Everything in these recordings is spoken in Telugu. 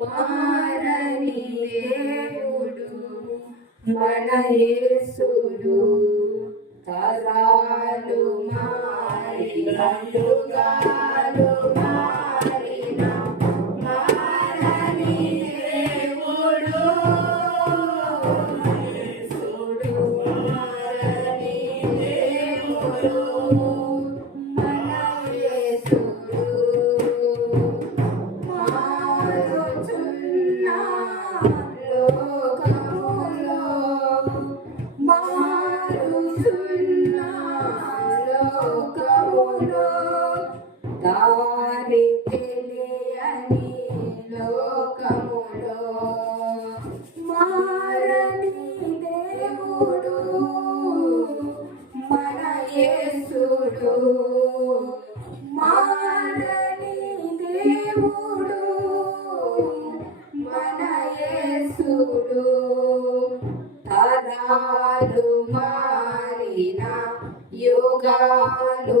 మారని దేవుడు మన యేసుడు తరాలు మారి యుగాలు మారిన మారని దేవుడు. యేసుడు మారని దేవుడు. మన యేసుడు మారుచున్న యేసుడు మారని దేవుడు మన యేసుడు. తరాలు మారిన యోగాలు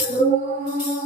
Oh.